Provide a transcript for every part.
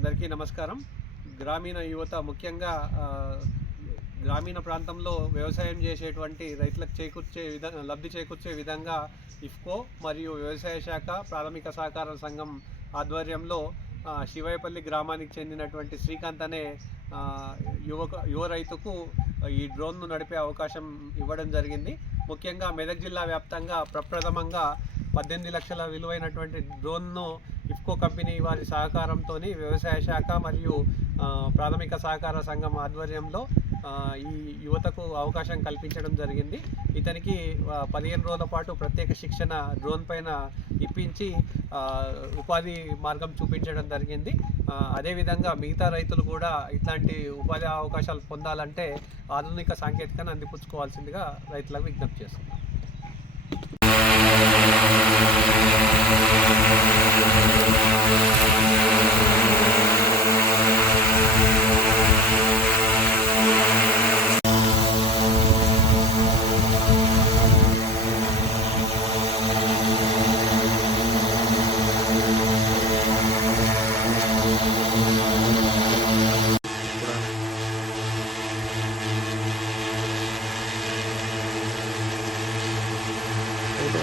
అందరికీ నమస్కారం. గ్రామీణ యువత ముఖ్యంగా గ్రామీణ ప్రాంతంలో వ్యవసాయం చేసేటువంటి రైతులకు చేకూర్చే విధ లబ్ధి చేకూర్చే విధంగా ఇఫ్కో మరియు వ్యవసాయ శాఖ ప్రాథమిక సహకార సంఘం ఆధ్వర్యంలో ఆ, శివాయపల్లి గ్రామానికి చెందినటువంటి శ్రీకాంత్ అనే యువక యువ రైతుకు ఈ డ్రోన్ను నడిపే అవకాశం ఇవ్వడం జరిగింది. ముఖ్యంగా మెదక్ జిల్లా వ్యాప్తంగా ప్రప్రథమంగా పద్దెనిమిది లక్షల విలువైనటువంటి డ్రోన్ను ఇఫ్కో కంపెనీ వారి సహకారంతో వ్యవసాయ శాఖ మరియు ప్రాథమిక సహకార సంఘం ఆధ్వర్యంలో ఈ యువతకు అవకాశం కల్పించడం జరిగింది. ఇతనికి పదిహేను రోజుల పాటు ప్రత్యేక శిక్షణ డ్రోన్ పైన ఇప్పించి ఉపాధి మార్గం చూపించడం జరిగింది. అదేవిధంగా మిగతా రైతులు కూడా ఇట్లాంటి ఉపాధి అవకాశాలు పొందాలంటే ఆధునిక సాంకేతికను అందిపుచ్చుకోవాల్సిందిగా రైతులకు విజ్ఞప్తి చేస్తున్నాం. 的，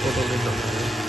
我都没等来。